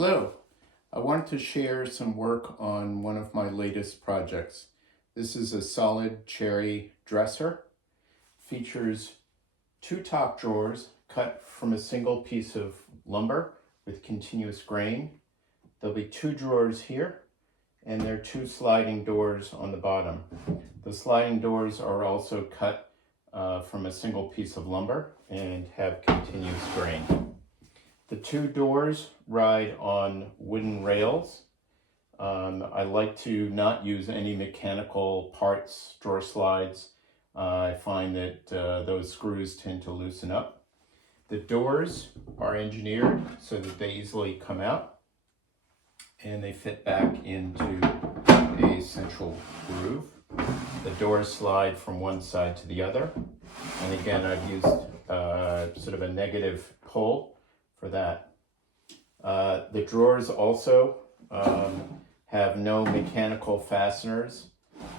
Hello, I wanted to share some work on one of my latest projects. This is a solid cherry dresser. Features two top drawers cut from a single piece of lumber with continuous grain. There'll be two drawers here, and there are two sliding doors on the bottom. The sliding doors are also cut from a single piece of lumber and have continuous grain. The two doors ride on wooden rails. I like to not use any mechanical parts, drawer slides. I find that those screws tend to loosen up. The doors are engineered so that they easily come out and they fit back into a central groove. The doors slide from one side to the other. And again, I've used sort of a negative pull for that. The drawers also have no mechanical fasteners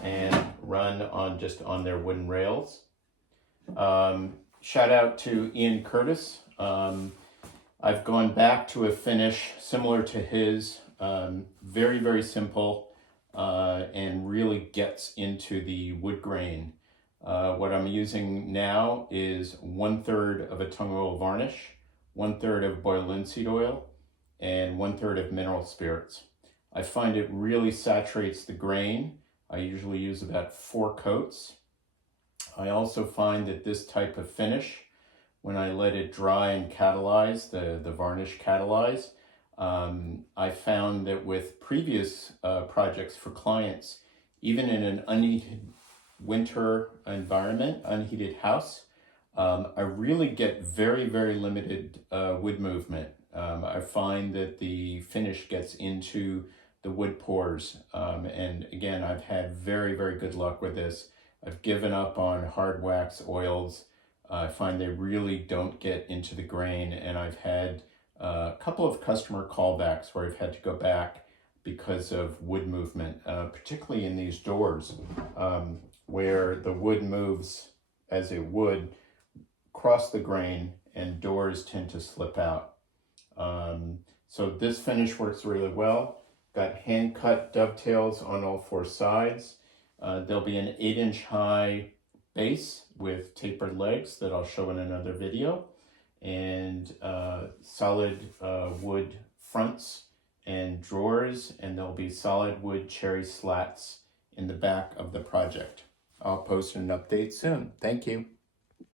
and run on their wooden rails. Shout out to Ian Curtis. I've gone back to a finish similar to his, very, very simple, and really gets into the wood grain. What I'm using now is 1/3 of a tung oil varnish, 1/3 of boiled linseed oil, and 1/3 of mineral spirits. I find it really saturates the grain. I usually use about 4 coats. I also find that this type of finish, when I let it dry and catalyze, the varnish catalyze, I found that with previous projects for clients, even in an unheated winter environment, unheated house, I really get very, very limited wood movement. I find that the finish gets into the wood pores. And again, I've had very, very good luck with this. I've given up on hard wax oils. I find they really don't get into the grain. And I've had a couple of customer callbacks where I've had to go back because of wood movement, particularly in these doors, where the wood moves as it would cross the grain and doors tend to slip out. So this finish works really well. Got hand cut dovetails on all 4 sides. There'll be an 8-inch high base with tapered legs that I'll show in another video, and solid wood fronts and drawers, and there'll be solid wood cherry slats in the back of the project. I'll post an update soon. Thank you.